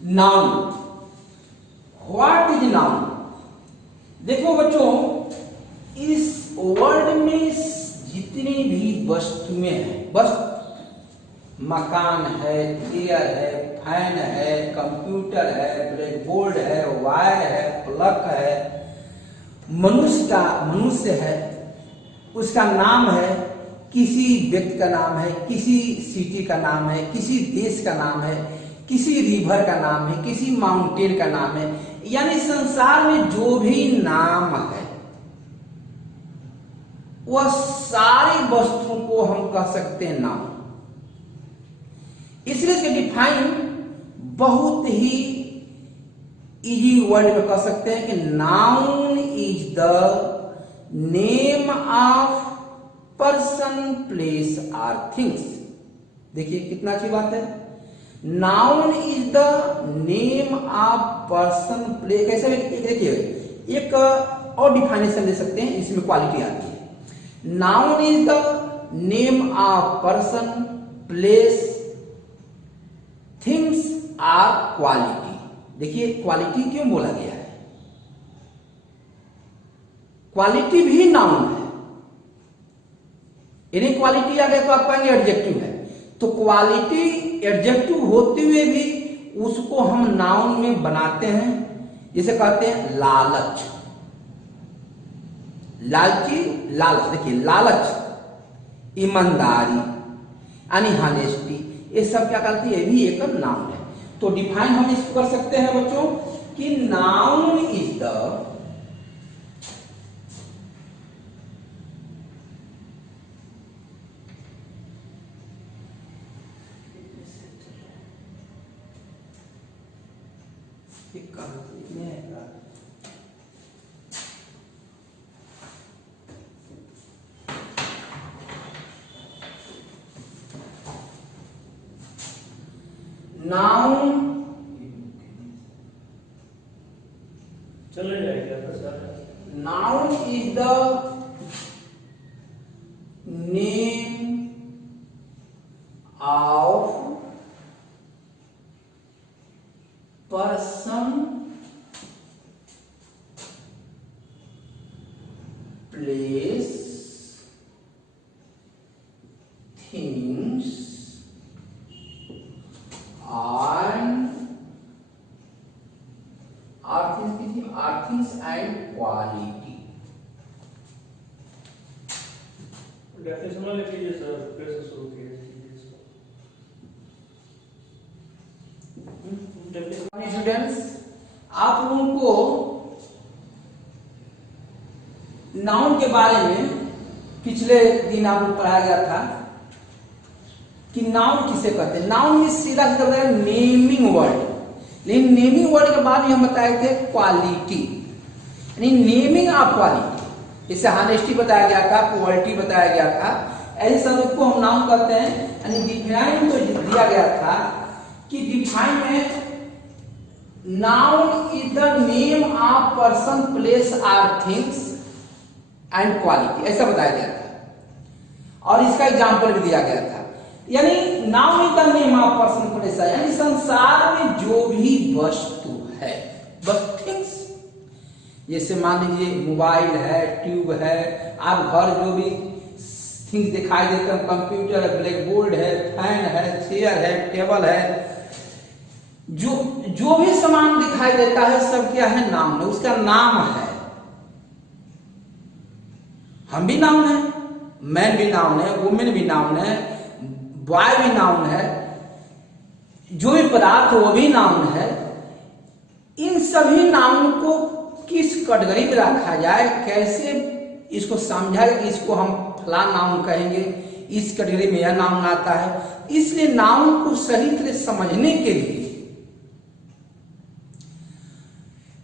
Noun. What is noun? देखो बच्चों, इस वर्ल्ड में जितनी भी वस्तुएं हैं, बस मकान है, चेयर है, फैन है, कंप्यूटर है, ब्लैक बोर्ड है, वायर है, प्लग है, मनुष्य है, उसका नाम है, किसी व्यक्ति का नाम है, किसी सिटी का नाम है, किसी देश का नाम है, किसी रिवर का नाम है, किसी माउंटेन का नाम है। यानी संसार में जो भी नाम है वह सारी वस्तुओं को हम कह सकते हैं नाम। इसलिए इसके डिफाइन बहुत ही इजी वर्ड में कह सकते हैं कि noun is the name of person, place और थिंग्स। देखिए कितना अच्छी बात है। Noun is the name of person, place. कैसे? देखिए एक और डिफाइनेशन दे सकते हैं, इसमें क्वालिटी आती है। Noun is the name of person, place, things are quality. देखिए क्वालिटी क्यों बोला गया है? क्वालिटी भी नाउन है। इन्हें क्वालिटी आ गया तो आप कहेंगे एडजेक्टिव है, तो क्वालिटी एडजेक्टिव होते हुए भी उसको हम नाउन में बनाते हैं। जिसे कहते हैं लालच, लालची, लालच। देखिए लालच, ईमानदारी, अनहॉनेस्टी, ये सब क्या करती है? ये भी एक नाउन है। तो डिफाइन हम इसको कर सकते हैं बच्चों कि नाउन इज द नाउन चले जाएगा sir. Noun is the name of person, place, things things and quality. Definition लिखिए सर, कैसे शुरू किए स्टूडेंट्स, आप लोगों को नाउन के बारे में पिछले दिन आपको पढ़ाया गया था कि नाउन किसे कहते हैं। नाउन में सीधा सीधा बताया नेमिंग वर्ड, लेकिन नेमिंग वर्ड के बाद हम बताए थे क्वालिटी, यानी नेमिंग ऑफ क्वालिटी। जैसे हॉनेस्टी बताया गया था, क्वालिटी बताया गया था, ऐसे सब को हम नाउन कहते हैं। यानी डिफाइन जो दिया गया था कि डिफाइन में noun is the name of person, place और थिंग्स एंड क्वालिटी, ऐसा बताया गया था। और इसका एग्जाम्पल भी दिया गया था। यानी noun is the name of person, place, यानी संसार में जो भी वस्तु है, बस थिंग्स, जैसे मान लीजिए मोबाइल है, ट्यूब है, आप घर जो भी थिंग्स दिखाई देते हैं, कंप्यूटर है, ब्लैक बोर्ड है, फैन है, चेयर है, टेबल है, जो भी सामान दिखाई देता है सब क्या है? नाम है, उसका नाम है। हम भी नाउन है, मैन भी नाउन है, वुमेन भी नाउन है, बॉय भी नाउन है, जो भी पदार्थ वो भी नाउन है। इन सभी नाउन को किस कैटेगरी में रखा जाए, कैसे इसको समझा कि इसको हम फला नाउन कहेंगे, इस कैटेगरी में यह नाउन आता है। इसलिए नाउन को सही तरह समझने के लिए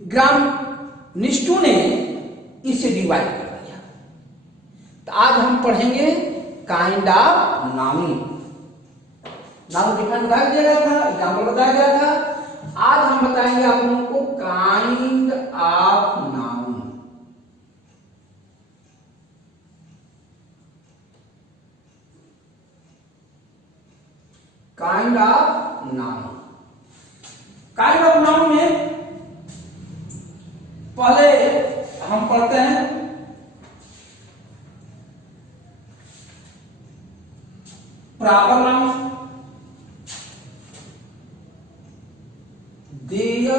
ग्रामनिष्ठों ने इसे डिवाइड कर दिया। तो आज हम पढ़ेंगे kind of noun. Noun define बताया गया था, एग्जाम्पल बताया गया था। आज हम बताएंगे आप लोगों को kind of noun. Kind of noun. Kind of noun में पहले हम पढ़ते हैं proper noun. There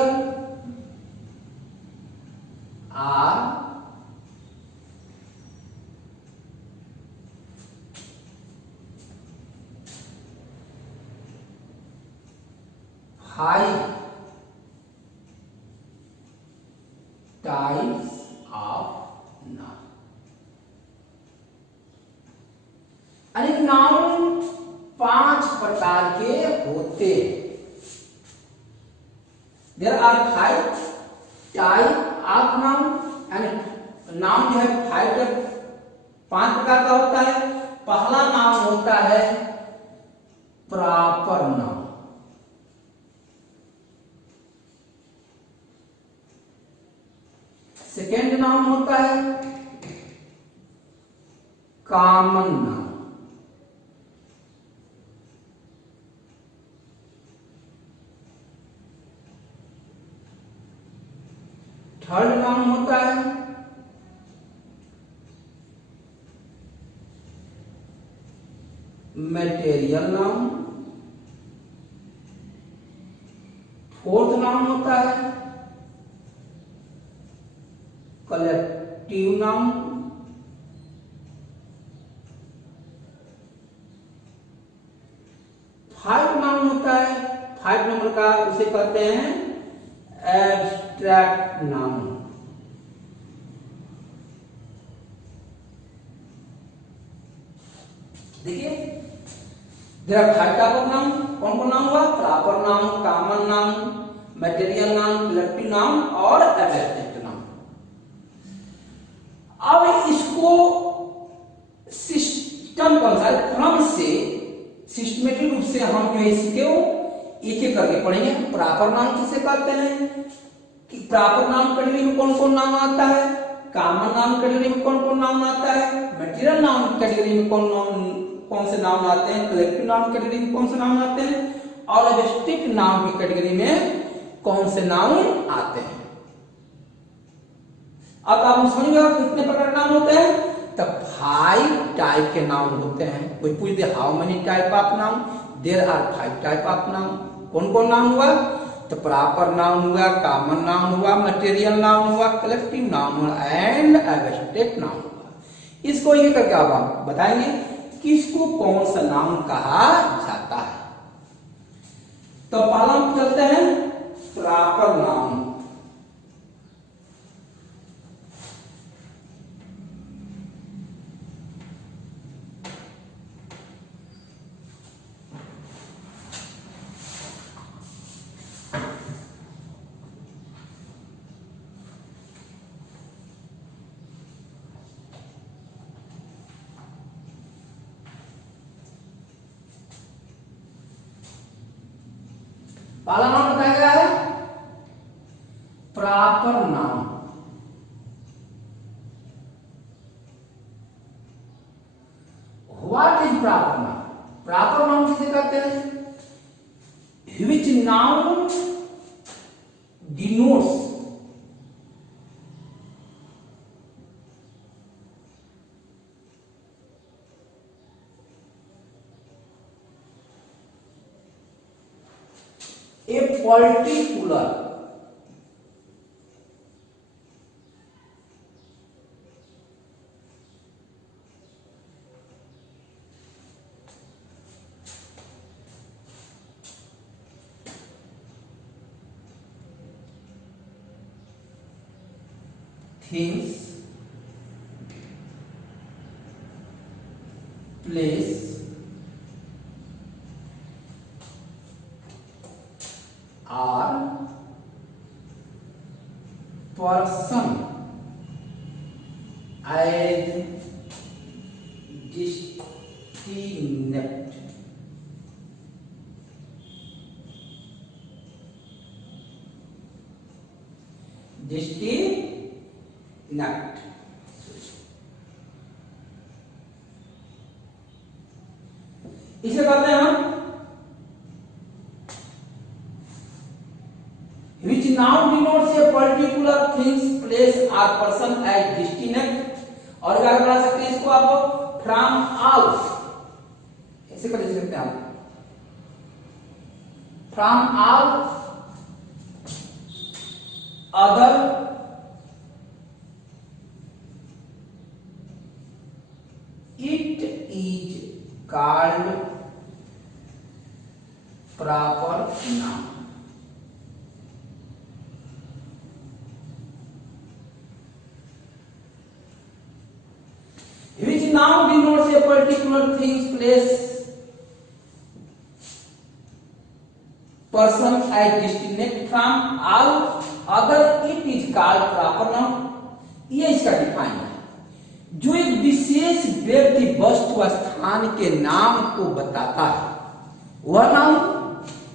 are five types of noun. अरे नाउन 5 प्रकार के होते हैं। There are 5 type of noun, यानी नाउन जो है 5 प्रकार का होता है। पहला नाउन होता है प्रॉपर नाउन। सेकेंड नाउन होता है कॉमन नाउन। थर्ड नाउन होता है मटेरियल नाउन। फोर्थ नाउन होता है कलेक्टिव नाउन। फाइव नाउन होता है, 5 नंबर का उसे कहते हैं एब्स्ट्रैक्ट नाउन। देखिए there are 5 type of noun. कौन कौन नाउन हुआ? Proper noun, common noun, material noun, collective noun और एब्स्ट्रैक्ट नाउन। अब इसको सिस्टम के अनुसार क्रम से सिस्टमेटिक रूप से हम जो है इसको एक एक करके पढ़ेंगे। प्रॉपर नाउन किसे कहते हैं कि प्रॉपर नाउन कैटेगरी में कौन कौन नाउन आता है, कॉमन नाउन कैटेगरी में कौन कौन नाउन आता है, मटेरियल नाउन कैटेगरी में कौन से नाउन आते हैं, कलेक्टिव नाउन कैटेगरी में कौन से नाउन आते हैं और एब्स्ट्रैक्ट नाउन की कैटेगरी में कौन से नाउन आते हैं। अब आप समझिएगा कितने प्रकार के नाउन होते हैं। तो 5 टाइप के नाउन होते हैं। कोई पूछ दे how many type of noun? There are 5 type of noun. कौन कौन नाउन हुआ? तो प्रॉपर नाउन हुआ, कॉमन नाउन हुआ, मटेरियल नाउन हुआ, कलेक्टिव नाउन हुआ एंड एब्स्ट्रैक्ट नाउन हुआ। इसको ये करके आप बताएंगे किसको कौन सा नाउन कहा जाता है। तो पहला हम चलते हैं प्रॉपर नाउन। पहला नाउन बताया गया है proper noun. What is proper noun? Proper noun किसे कहते हैं? Which noun denotes a particular things, place, or person as distinct इसे कहते हैं हम noun denotes a particular things place are person as distinct. और क्या बना सकते हैं इसको आप फ्रॉम ऑल, ऐसे कर सकते हैं आप, from all other it is called proper noun. Which noun denotes a particular thing's place, person as distinct from all other, it is called proper noun। ये इसका डिफाइन है, जो एक विशेष व्यक्ति वस्तु स्थान के नाम को बताता है वह नाउन,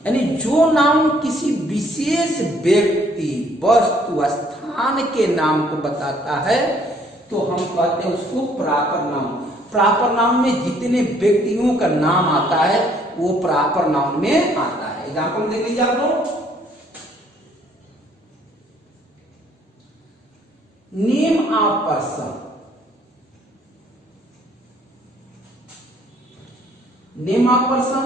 यानी जो नाउन किसी विशेष व्यक्ति वस्तु स्थान के नाम को बताता है तो हम कहते हैं उसको प्रॉपर नाउन। प्रॉपर नाउन में जितने व्यक्तियों का नाम आता है वो प्रॉपर नाउन में आता है। एग्जाम्पल देख लीजिए आप लोग, name of person, name of person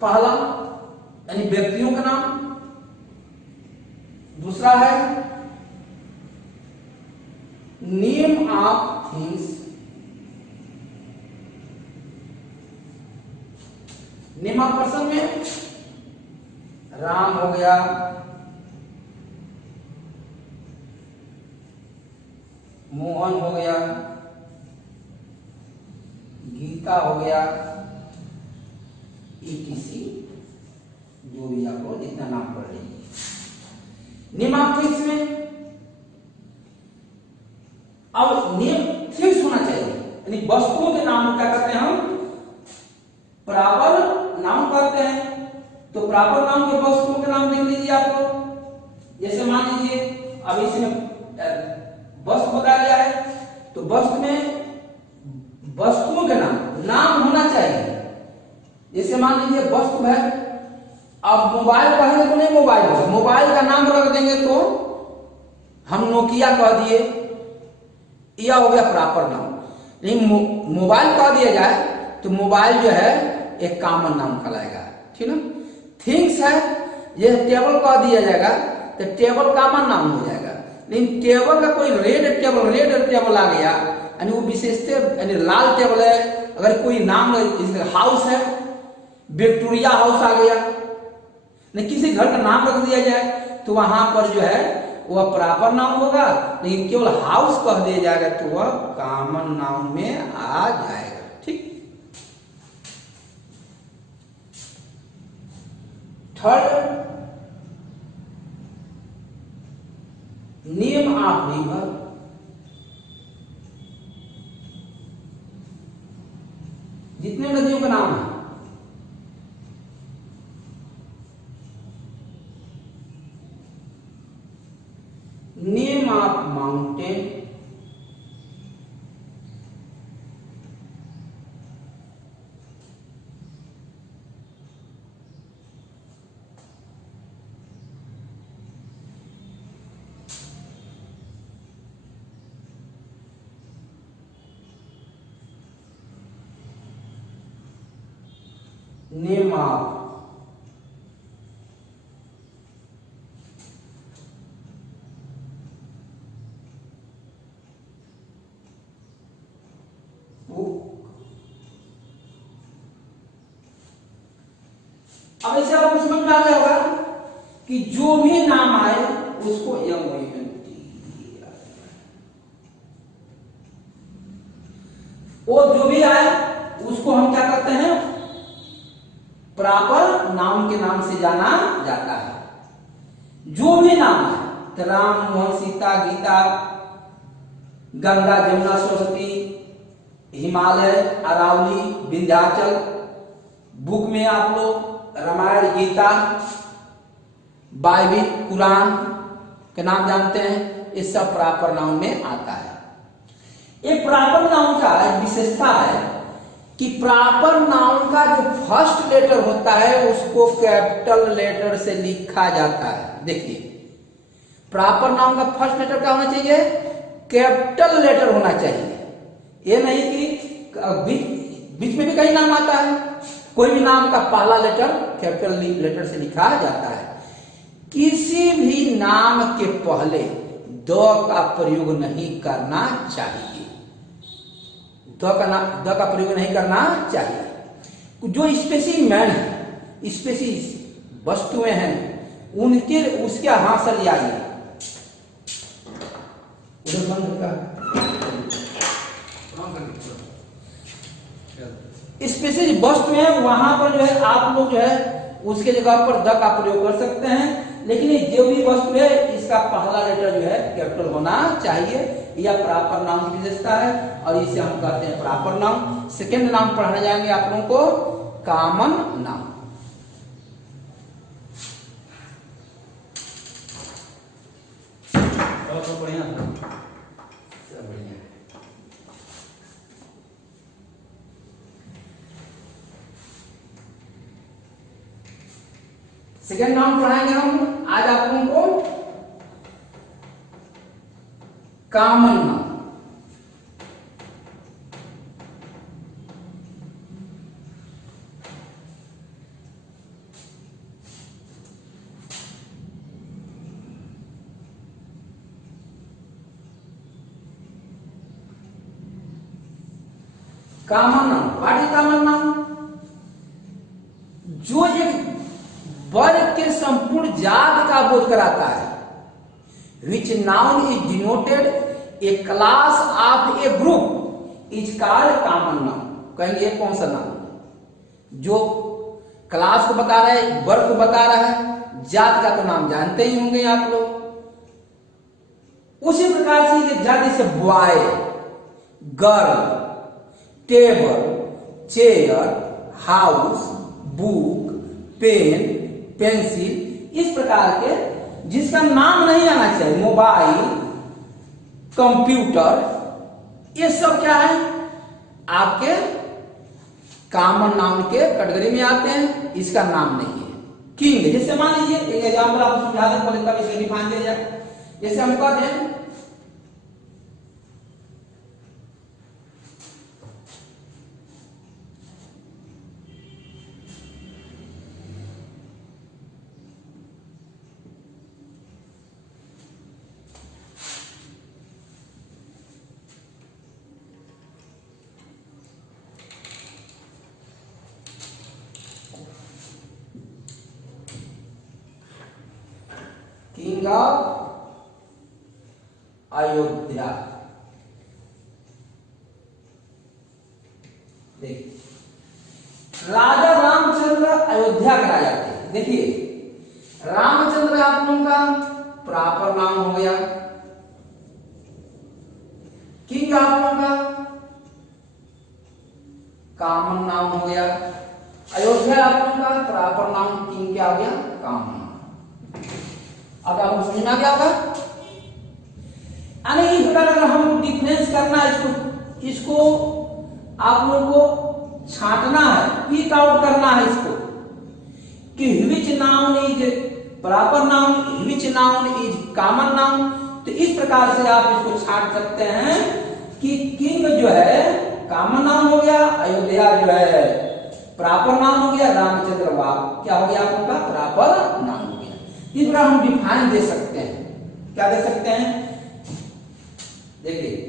पहला यानी व्यक्तियों का नाम, दूसरा है name of things, name of person में राम हो गया, मोहन हो गया, गीता हो गया, ईटीसी, जो भी आपको जितना नाम पढ़ लीजिए। नेम ऑफ थिंग्स में अब नेम थिंग्स होना चाहिए, यानी वस्तुओं के नाम को क्या करते हैं हम प्रॉपर नाउन कहते हैं। तो प्रॉपर नाउन के वस्तुओं के नाम देख लीजिए आप लोग, जैसे मान लीजिए अब इसमें वस्तु बताया गया है तो वस्तु में वस्तुओं के नाम होना चाहिए। जैसे मान लीजिए वस्तु है, अब मोबाइल कहेंगे तो नहीं मोबाइल होगा, मोबाइल का नाम रख देंगे तो हम नोकिया कह दिए, यह हो गया प्रॉपर नाउन। नहीं मोबाइल कह दिया जाए तो मोबाइल जो है एक कॉमन नाउन कहलाएगा, ठीक ना। थिंग्स है, यह टेबल कह दिया जाएगा तो टेबल कॉमन नाउन हो जाएगा। लेकिन टेबल का कोई रेड टेबल आ गया, यानी वो विशेषता, यानी लाल टेबल है, अगर कोई नाम हाउस है, विक्टोरिया हाउस आ गया, नहीं किसी घर का नाम रख दिया जाए तो वहां पर जो है वह प्रॉपर नाउन होगा। लेकिन केवल हाउस कह दिया जाएगा तो वह कॉमन नाउन में आ जाएगा, ठीक। थर्ड, नेम ऑफ रिवर, जितने नदियों का नाम है, name of mountain, name of अब ऐसे आपको समझ में आ गया होगा कि जो भी नाम आए उसको वो जो भी आए उसको हम क्या करते हैं प्रॉपर नाउन के नाम से जाना जाता है। जो भी नाम है तो राम, मोहन, सीता, गीता, गंगा, जमुना, सरस्वती, हिमालय, अरावली, विंध्याचल, बुक में आप लोग रामायण, गीता, बाइबिल, कुरान के नाम जानते हैं, ये सब प्रॉपर नाउन में आता है। एक प्रॉपर नाउन का एक विशेषता है कि प्रॉपर नाउन का जो फर्स्ट लेटर होता है उसको कैपिटल लेटर से लिखा जाता है। देखिए, प्रॉपर नाउन का फर्स्ट लेटर क्या होना चाहिए? कैपिटल लेटर होना चाहिए। ये नहीं कि बीच में भी कहीं नाम आता है, कोई भी नाम का पहला लेटर कैपिटल लेटर से लिखा जाता है। किसी भी नाम के पहले द का प्रयोग नहीं करना चाहिए। द का प्रयोग नहीं करना चाहिए। जो स्पेसिमेन है, स्पेसी वस्तुएं हैं, उनके उसके हाथ से ले आइए। स्पेशल वस्तु है, वहां पर जो है आप लोग जो है उसके जगह पर द का प्रयोग कर सकते हैं। लेकिन ये जो भी वस्तु है इसका पहला लेटर जो है कैपिटल होना चाहिए। यह प्रॉपर नाउन की विशेषता है और इसे हम कहते हैं प्रॉपर नाउन। सेकेंड नाउन पढ़ाने जाएंगे आप लोगों को, कॉमन नाउन। बढ़िया सेकेंड नाउन पढ़ाएंगे हम आज आप लोगों को, common noun. Common noun, what is common noun? जो एक वर्ग के संपूर्ण जात का बोध कराता है। Which noun is denoted a class of a group is called common noun. कहेंगे ये कौन सा नाउन? जो क्लास को बता रहा है, वर्ग को बता रहा है, जात का तो नाम जानते ही होंगे आप लोग। उसी प्रकार से जात जैसे boy, girl, table, chair, house, book, pen, pencil, इस प्रकार के जिसका नाम नहीं आना चाहिए, मोबाइल, कंप्यूटर, ये सब क्या है? आपके कॉमन नाउन के कैटेगरी में आते हैं, इसका नाम नहीं है। किंग, जैसे मान लीजिए एक एग्जाम्पल आपको समझा दें, पहले तब इसे डिफाइन दिया जाए। जैसे हम कहते हैं किंग ऑफ अयोध्या। देखिए, राजा रामचंद्र अयोध्या के राजा थे। देखिए, रामचंद्र आप लोगों का प्रॉपर नाम हो गया। किंग आप लोगों का कॉमन नाम हो गया। अयोध्या आप लोगों का प्रॉपर नाम किंग क्या हो गया? कॉमन। अब आपको समझ में आ गया होगा। इस प्रकार अगर हम डिफरेंस करना है, इसको आप लोगों को छांटना है, पिक आउट करना है इसको कि which noun is proper noun, which noun is common noun. तो इस प्रकार से आप इसको छांट सकते हैं कि किंग जो है कॉमन नाउन हो गया, अयोध्या जो है प्रॉपर नाउन हो गया, रामचंद्र वाह क्या हो गया आपका? प्रॉपर नाउन हो गया। इस प्रकार हम डिफाइन दे सकते हैं। क्या दे सकते हैं? देखिए,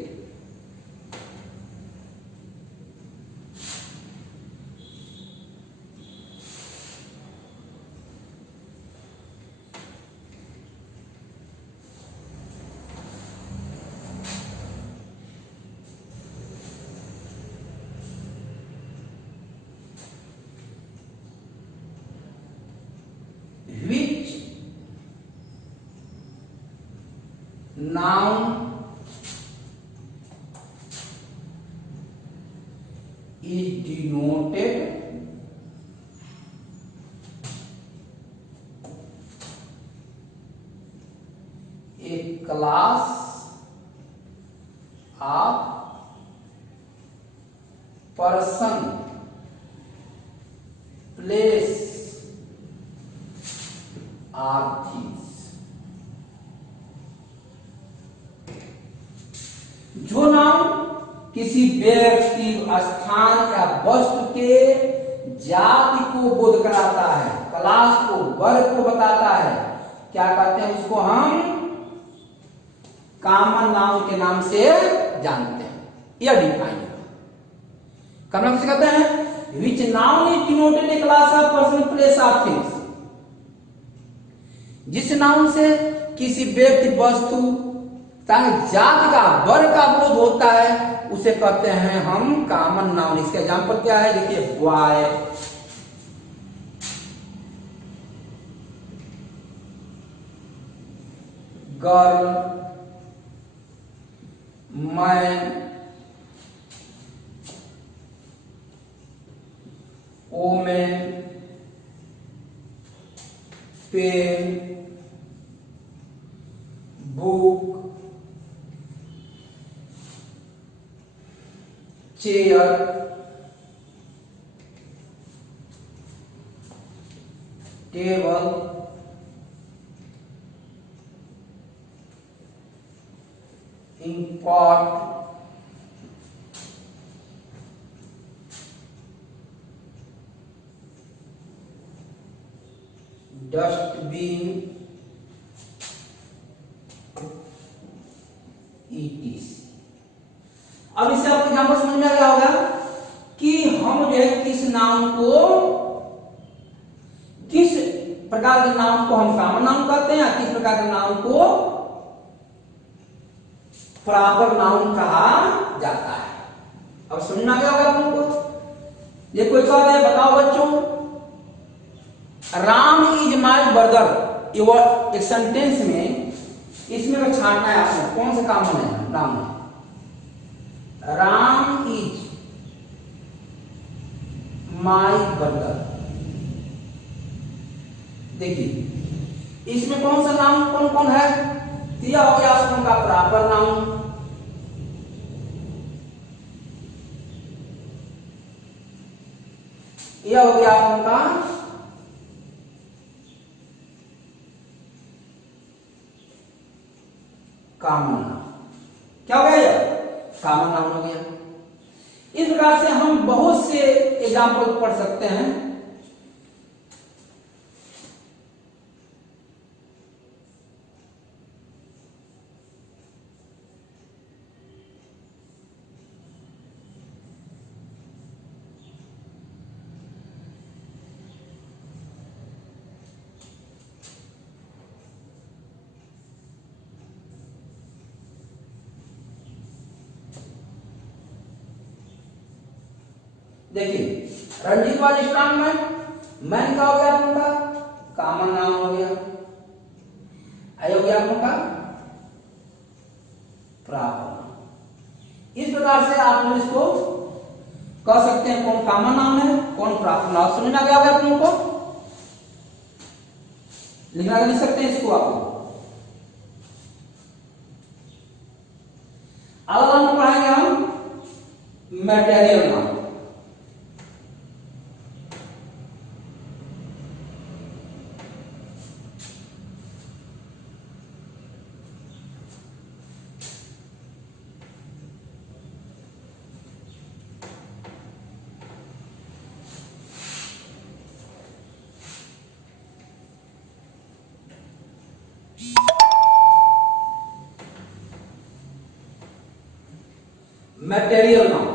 which noun is denoted a class of person place or things। जो नाउन किसी व्यक्ति, स्थान या वस्तु के जाति को बोध कराता है, क्लास को, वर्ग को बताता है, क्या कहते हैं उसको हम कॉमन नाउन के नाम से जानते हैं। यह डिफाइन करना किसे कहते हैं? Which noun is denoted a class of person, place of things. जिस नाउन से किसी व्यक्ति, वस्तु, जाति का, वर्ग का बोध होता है उसे कहते हैं हम कॉमन नाउन। इसका एग्जांपल क्या है? देखिए, boy, girl, man, women, pen, book, chair, table, inkpot, dustbin, ETC। अब इससे आपको एग्जाम्पल समझ में आ गया होगा कि हम जो है किस नाउन को, किस प्रकार के नाउन को हम कॉमन नाउन कहते हैं, किस प्रकार के नाउन को प्रॉपर नाउन कहा जाता है। अब समझ में आ गया होगा आप लोगों को। ये कोई कह दे, बताओ बच्चों, राम इज माय ब्रदर, ये एक सेंटेंस में इसमें छाटना है आपको, कौन सा काम है? Ram, Ram is my brother. देखिए, इसमें कौन सा नाम कौन कौन है? यह हो गया उनका प्रॉपर नाउन, यह हो गया उनका कॉमन नाउन। क्या हो गया? ये कॉमन नाउन हो गया। इस प्रकार से हम बहुत से एग्जाम्पल पढ़ सकते हैं। देखिए, Ranjeet was strong man, man का हो गया आपका कॉमन नाउन हो गया, आई हो गया आपका प्रॉपर। इस प्रकार से आप लोग इसको कह सकते हैं कौन कॉमन नाउन है, कौन प्रॉपर नाउन। समझ में आ गया होगा आप लोगों को? लिखना लिख सकते हैं इसको आप। अगला नाम पढ़ाएंगे हम material noun. Material noun,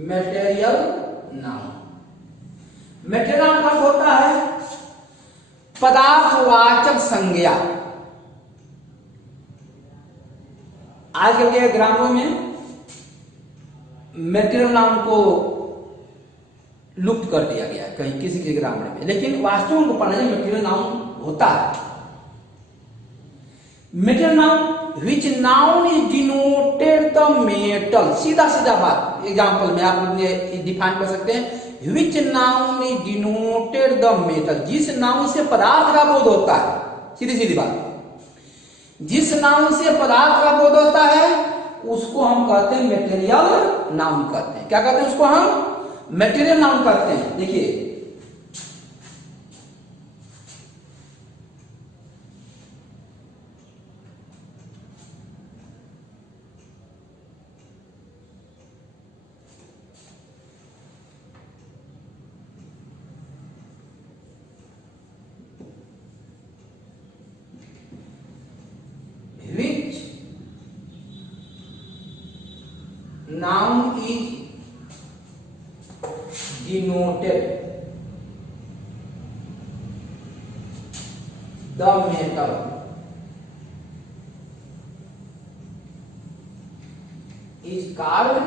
material noun. Material noun का होता है पदार्थवाचक संज्ञा। आजकल के ग्रामों में मटेरियल नाउन को लुप्त कर दिया गया है कहीं किसी के ग्रामर में, लेकिन वास्तव में पढ़ने में मटेरियल नाउन होता है। Material noun which noun is denoted the metal, सीधा सीधा बात एग्जाम्पल में आप डिफाइन कर सकते हैं, which noun is denoted the metal, जिस नाउन से पदार्थ का बोध होता है, सीधी सीधी बात, जिस नाउन से पदार्थ का बोध होता है उसको हम कहते हैं मेटेरियल नाउन कहते हैं। क्या कहते हैं उसको? हम मेटेरियल नाउन कहते हैं। देखिए which noun is denoted the metal is called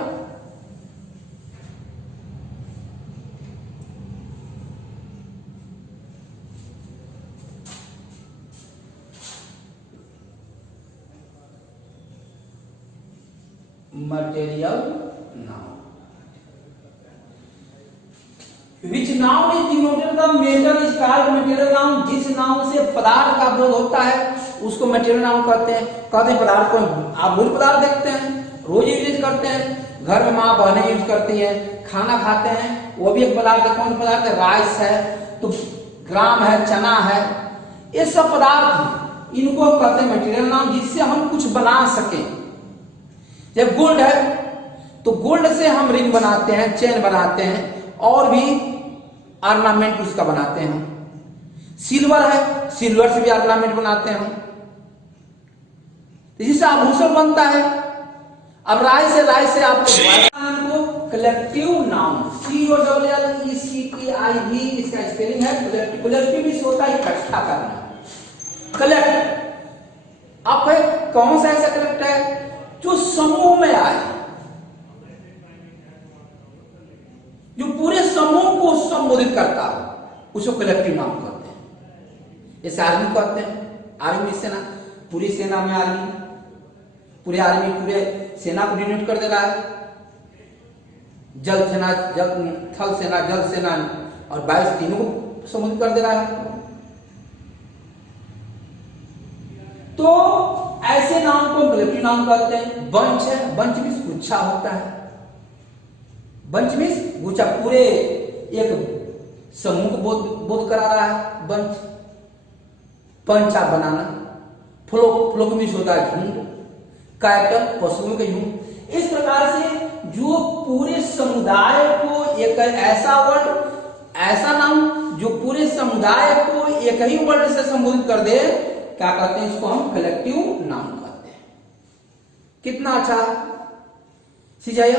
material noun. Which noun is denoted the metal is called material noun, जिस नाउन से पदार्थ का बोध होता है उसको material noun कहते हैं। कहते हैं पदार्थ को आप मूल पदार्थ देखते हैं, रोज यूज करते हैं, घर में माँ बहनें यूज करती हैं, खाना खाते हैं, वो भी एक पदार्थ है। कौन पदार्थ है? राइस है, तो ग्राम है, चना है, ये सब पदार्थ हैं, इनको कहते हैं मटेरियल नाउन, जिससे हम कुछ बना सकें। जब गोल्ड है तो गोल्ड से हम रिंग बनाते हैं, चेन बनाते हैं, और भी ऑर्नामेंट उसका बनाते हैं। सिल्वर है, सिल्वर से भी ऑर्नामेंट बनाते हैं, जिससे आभूषण बनता है। अब राय से आपको कलेक्टिव नाउन, COLLECTIV इसका स्पेलिंग है। कलेक्टिव इस होता है इकट्ठा करना। कलेक्ट आप कौन सा ऐसा कलेक्ट है जो समूह में आए, जो पूरे समूह को संबोधित करता हो, उसको कलेक्टिव नाउन कहते हैं। जैसे आर्मी कहते हैं, आर्मी सेना, पूरी सेना में आर्मी, पूरे आर्मी पूरे सेना को डिनोट कर दे रहा है। जल सेना, थल सेना, जल सेना और वायु, तीनों को संबोधित कर दे रहा है। तो ऐसे नाउन को कलेक्टिव नाउन कहते हैं। बंच है, बंच मीन्स गुच्छा होता है, बंच मीन्स गुच्छा, पूरे एक समूह को बोध करा रहा है बंच। पंच आप बनाना, फ्लोक मीन्स होता है झुंड, कैटल पशुओं के झुंड। इस प्रकार से जो पूरे समुदाय को एक ऐसा वर्ड, ऐसा नाम जो पूरे समुदाय को एक ही वर्ड से संबोधित कर दे, क्या कहते हैं इसको? हम कलेक्टिव नाउन कहते हैं। कितना अच्छा सीजाइए।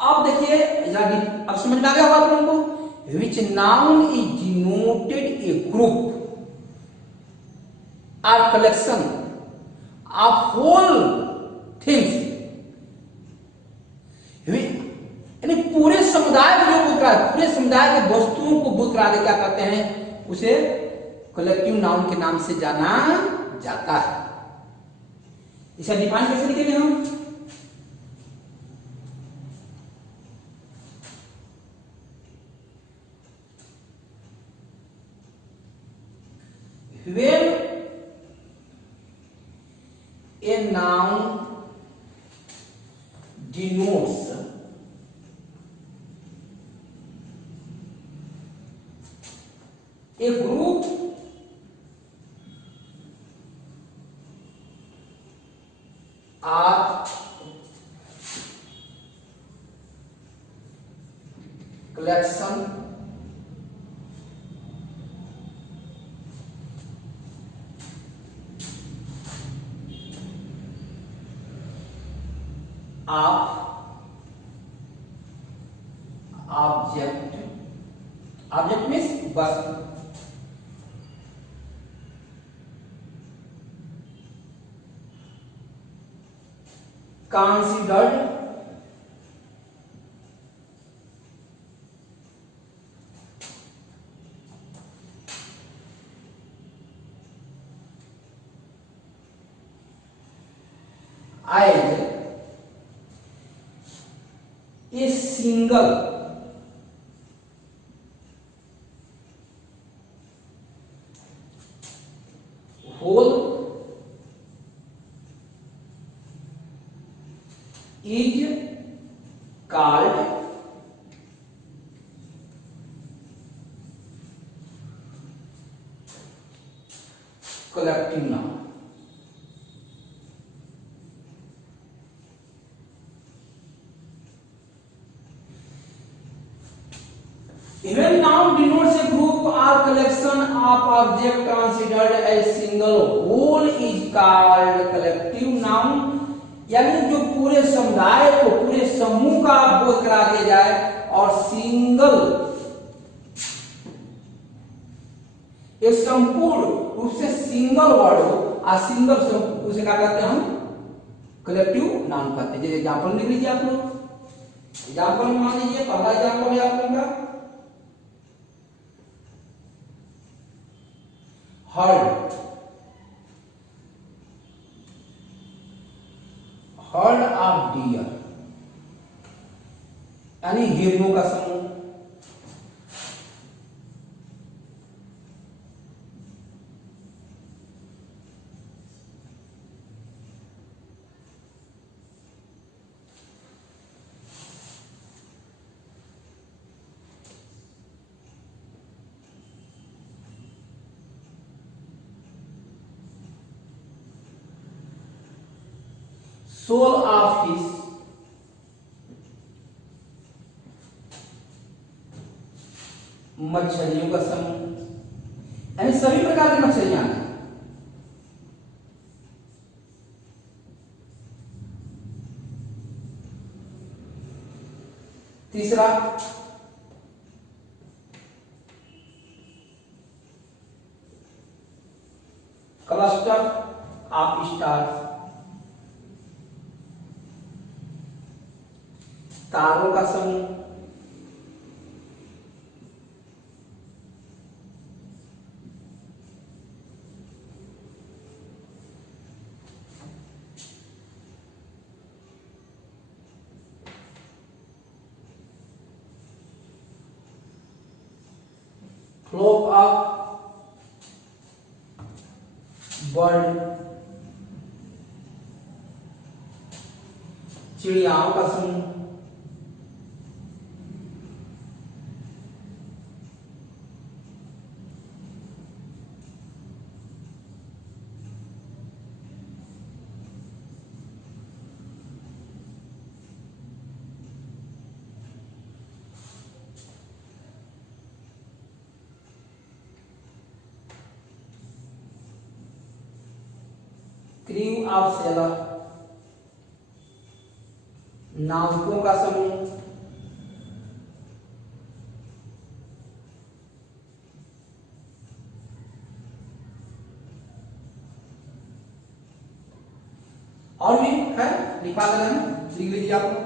अब देखिए, अब समझ में आ गया बात लोगों को। Which noun is denoted a group or collection of whole things, यानी पूरे समुदाय को जो बोध करा, पूरे समुदाय के वस्तुओं को बोध करा दे, क्या कहते हैं उसे? कलेक्टिव नाउन के नाम से जाना जाता है। इसे डिफाइन कैसे लिखेंगे हम? When a noun denotes a group or collection of object means वस्तु, considered as a single whole is called collective noun. When noun denotes a group or collection of objects considered as single whole is called collective noun. यानी जो पूरे समुदाय को पूरे समूह का बोध करा दिया जाए और सिंगल एक संपूर्ण रूप से सिंगल वर्ड हो और सिंगल उसे क्या कहते हैं हम कलेक्टिव नाउन कहते हैं। जैसे एग्जांपल लिख लीजिए आप लोग। एग्जांपल में मान लीजिए पहला एग्जांपल है आप लोगों का हर्ड। हर्ड ऑफ डियर यानी हिरणों का समूह। सोल ऑफ फिश मछलियों का समूह यानी सभी प्रकार की मछलियां हैं। तीसरा क्लस्टर ऑफ स्टार्स तारों का समूह। फ्लोक ऑफ बर्ड चिड़ियाओं का समूह। क्रू ऑफ सेलर नाविकों का समूह। और भी है लिखा देना है, लिख लीजिए आप।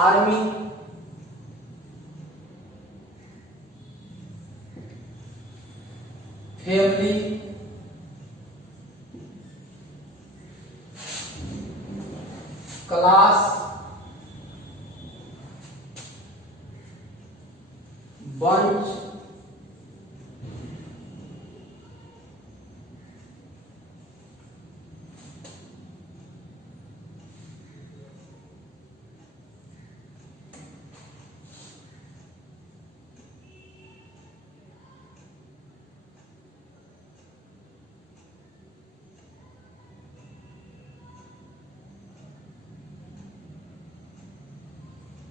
Army family class bunch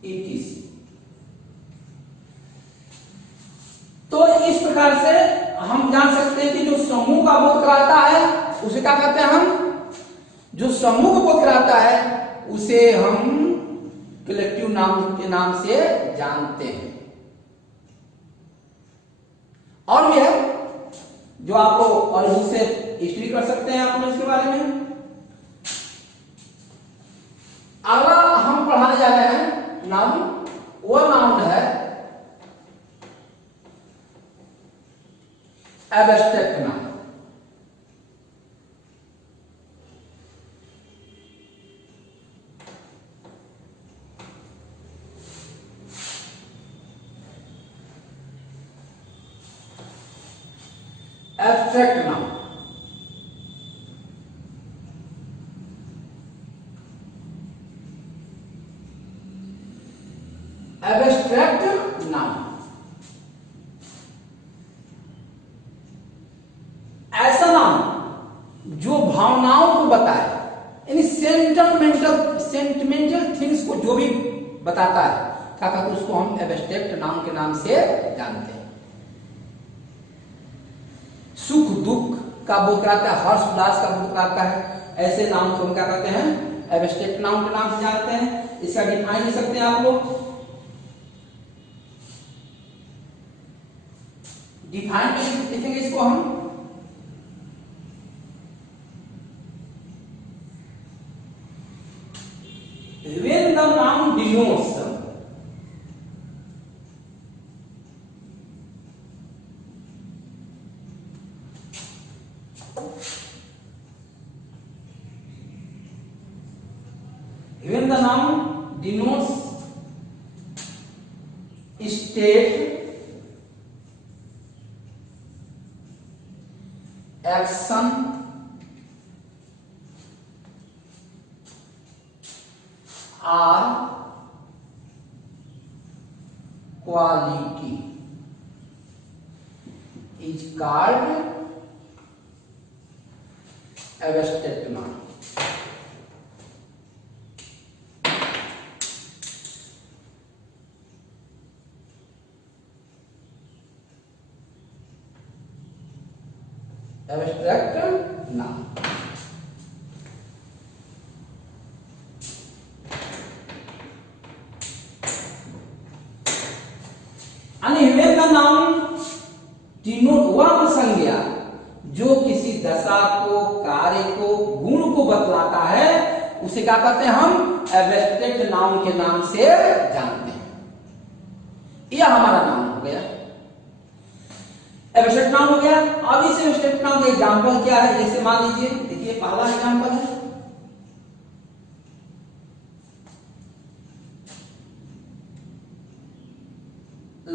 etc। तो इस प्रकार से हम जान सकते हैं कि जो समूह का बोध कराता है उसे क्या कहते हैं हम, जो समूह को बोध कराता है उसे हम कलेक्टिव नाम के नाम से जानते हैं। और भी है जो आपको और उससे हिस्ट्री कर सकते हैं आप इसके बारे में। अगला हम पढ़ाने जा रहे हैं नाउन, वो नाउन है abstract noun. Abstract noun abstract noun ऐसा नाउन जो भावनाओं को बताए, यानी सेंटिमेंटल थिंग्स को जो भी बताता है क्या कहते हैं, उसको हम एब्स्ट्रैक्ट नाउन के नाम से जानते हैं। सुख दुख का बोध कराता है, हर्ष उल्लास का बोध कराता है, ऐसे नाउन को हम क्या कहते हैं, एब्स्ट्रैक्ट नाउन के नाम से जानते हैं। इसका डिफाइन दे सकते हैं आप लोग, डिफाइन में लिखेंगे इसको हम when the noun denotes when the noun denotes state, action, or quality is called abstract noun. Abstract noun. when the noun denote वर्ण संज्ञा जो किसी दशा को, कार्य को, गुण को बतलाता है, उसे क्या कहते हैं, हम एब्स्ट्रैक्ट नाउन के नाम से जानते हैं। यह हमारा नाउन हो गया, एब्स्ट्रैक्ट नाउन हो गया। अब इस एब्स्ट्रैक्ट नाउन का एग्जांपल क्या है, जैसे मान लीजिए, देखिए पहला एग्जांपल है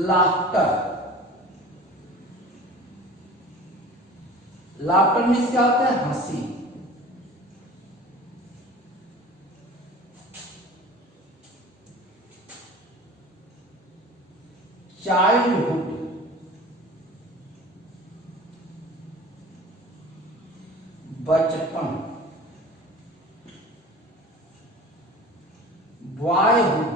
लाफ्टर। लाफ्टर में क्या होता है, हंसी। चाइल्डहुड, बचपन। बॉयहुड,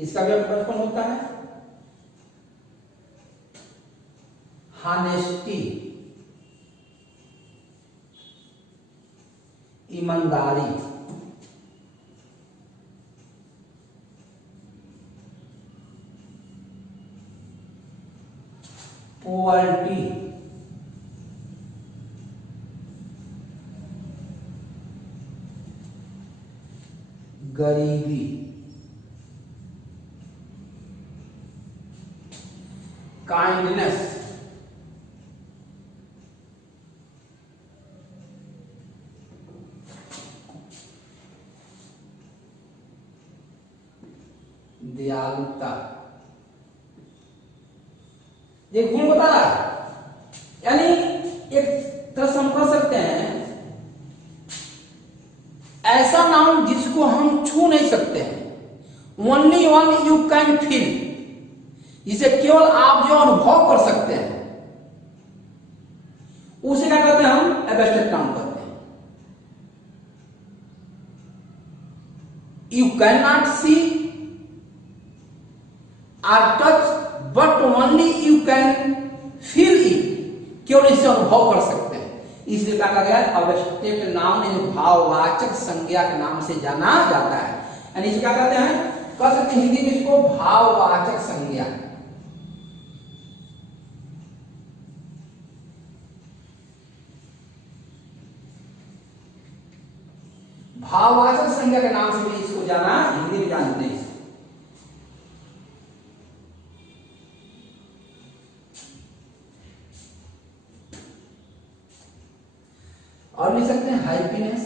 इसका भी बचपन होता है। हॉनेस्टी, ईमानदारी। पॉवर्टी, गरीबी। काइंडनेस, दयालुता। ये गुण बता रहा है, यानी एक तरह से हम कह सकते हैं ऐसा नाउन जिसको हम छू नहीं सकते हैं, only one you can feel, इसे केवल आप जो अनुभव कर सकते हैं, उसे क्या कहते हैं, हम एब्स्ट्रैक्ट नाउन कहते हैं। You can not see or touch but only you can feel it, केवल इसे अनुभव कर सकते हैं। इसलिए कहा गया अब्स्ट्रैक्ट नाउन यानी भाववाचक संज्ञा के नाम से जाना जाता है। यानी इसे क्या कहते हैं, कह सकते हैं हिंदी में इसको भाववाचक संज्ञा। भाववाचक संज्ञा के नाम से भी इसको जाना, हिंदी में जानते हैं। और लिख सकते हैं हैप्पीनेस,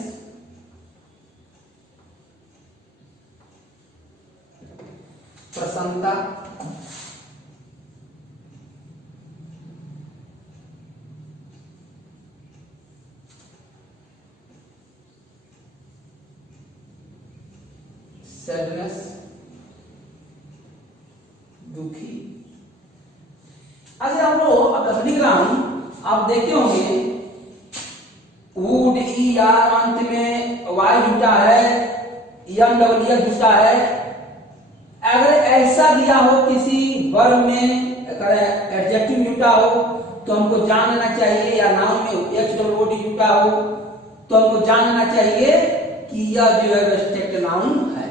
प्रसन्नता, सैडनेस, दुखी। अगर आप लोग अब लिख रहा हूं, आप देखते होंगे वुड ई आर अंत में वाई जुटा है, यम डबल ई जुटा है। अगर ऐसा दिया हो किसी वर्ब में, अगर एडजेक्टिव जुटा हो तो हमको जान लेना चाहिए, या नाउन में एक्स डबल ओ डी जुटा हो तो हमको जान लेना चाहिए कि यह जो है एब्स्ट्रैक्ट नाउन है।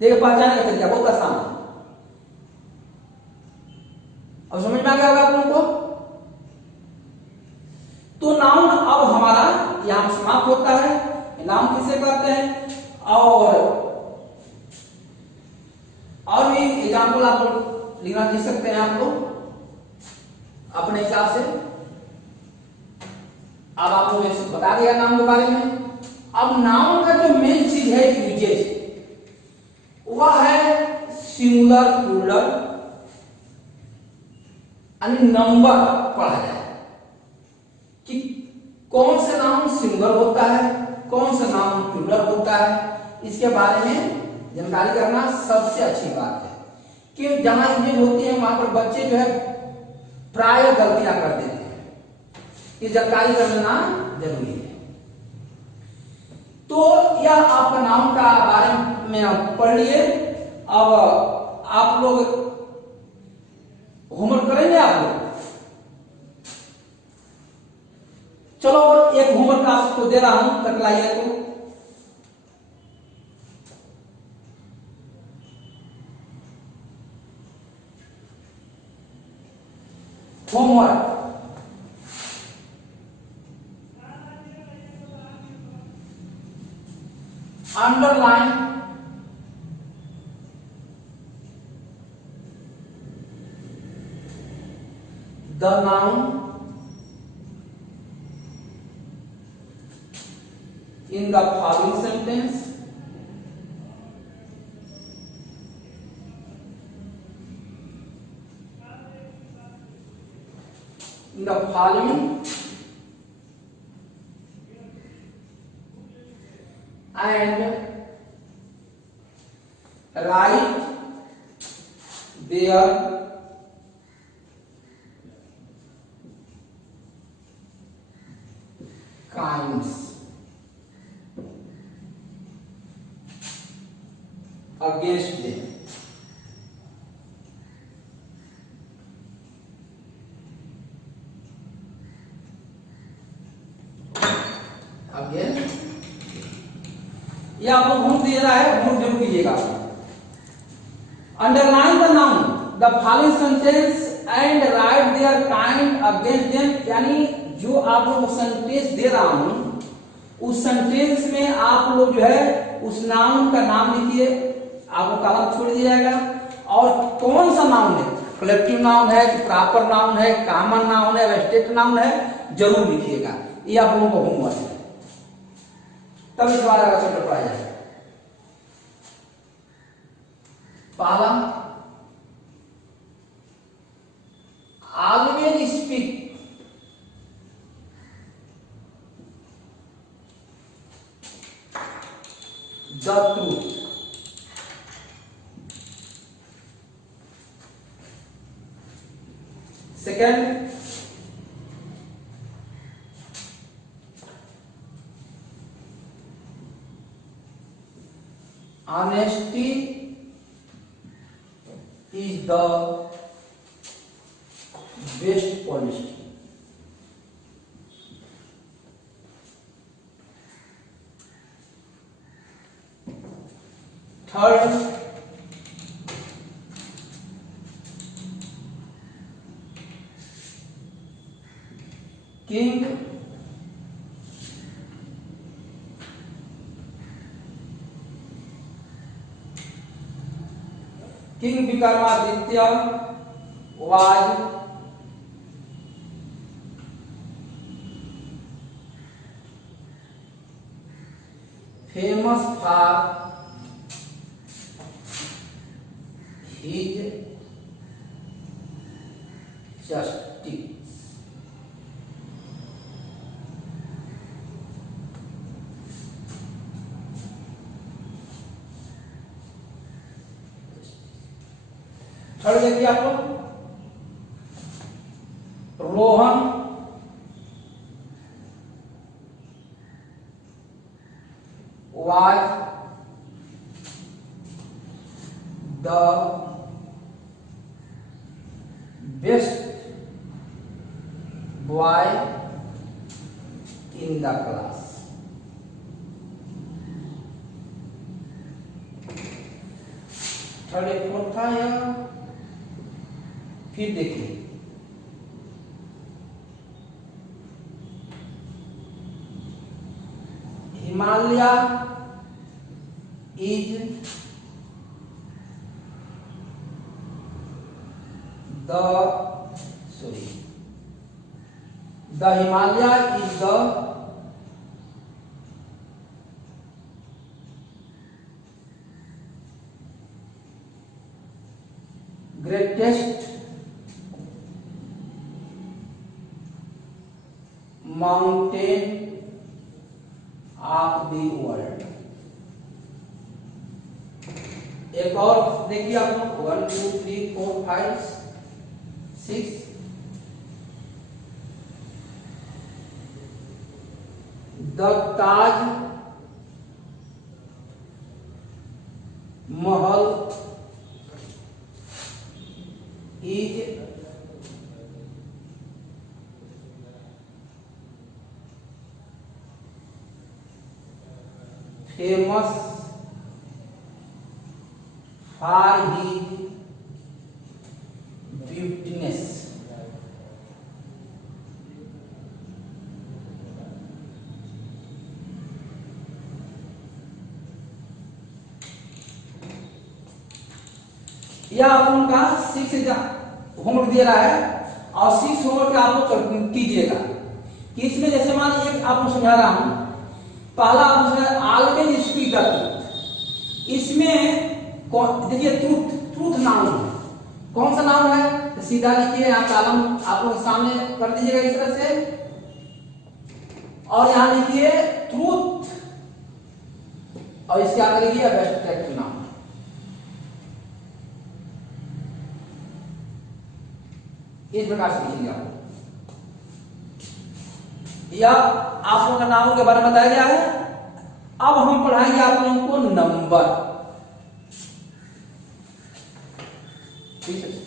देखिए पहचान का तरीका बहुत आसान है। अब समझ में आ गया होगा आप लोगों को। तो नाउन अब हमारा यहां समाप्त होता है। नाउन किसे कहते हैं, और भी एग्जाम्पल आप लोग लिख सकते हैं आप लोग अपने हिसाब से। अब आप लोग ऐसे बता दिया नाउन के बारे में। अब नाउन का जो मेन चीज है यूजेज, वह है सिंगुलर प्लूरल, यानी नंबर पढ़ा जाए कि कौन सा नाउन सिंगुलर होता है, कौन सा नाउन प्लूरल होता है। इसके बारे में जानकारी करना सबसे अच्छी बात है, कि जहां यूजेज होती है वहां पर बच्चे जो है प्राय गलतियां कर देते हैं। ये जानकारी करना जरूरी है। तो यह आपका नाउन का बारे में आप पढ़ लिए। अब आप लोग होमवर्क करेंगे आप लोग। चलो एक होमवर्क आपको दे रहा हूं, कर लाइए। तो homework, underline the noun in the following sentence. In the following and write their kinds against them. Again, ये आप लोग होमवर्क दिया है, होमवर्क जरूर कीजिएगा। Underline the noun the following sentence and write there kind against them. यानी जो आप लोग सेंटेंस दे रहा हूं, उस सेंटेंस में आप लोग जो है उस नाउन का नाम लिखिए, आपको कलम छोड़ दिया जाएगा। और कौन सा नाउन है, कलेक्टिव नाउन है कि प्रॉपर नाउन है, कॉमन नाउन है, एब्स्ट्रैक्ट नाउन है, जरूर लिखिएगा। ये आप लोगों को होमवर्क है, तब इस बार का चैप्टर पढ़ा जाएगा। पहला, always speak the truth. Second, honesty is the best policy। Third king king Vikramaditya was famous for his justice. Third देखिए आप लोग, Rohan was the best boy in the class। Third एक फोर्थ था या फिर देखिए Himalaya is the Himalaya is the greatest mountain of the world। एक और देखिए आप लोग 1 2 3 4 5 6 the Taj Mahal is famous for his beautiness। यह आप लोगों का 6 होमवर्क दे रहा है और 6 होमवर्क आप लोग कीजिएगा कि इसमें जैसे मान लीजिए आप लोग समझा रहा हूं, पहला आप समझा ऑलवेज स्पीक द ट्रूथ। इसमें देखिए ट्रूथ नाउन है, कौन सा नाउन है तो सीधा लिखिए, यहाँ कॉलम आप लोग सामने कर दीजिएगा इस तरह से और यहाँ लिखिए ट्रूथ और इसके आगे लिखिए एब्स्ट्रैक्ट नाउन। इस प्रकार से लिखिएगा या आप लोगों का नाउन के बारे में बताया गया है। अब हम पढ़ाएंगे आप लोगों को नंबर, ठीक है।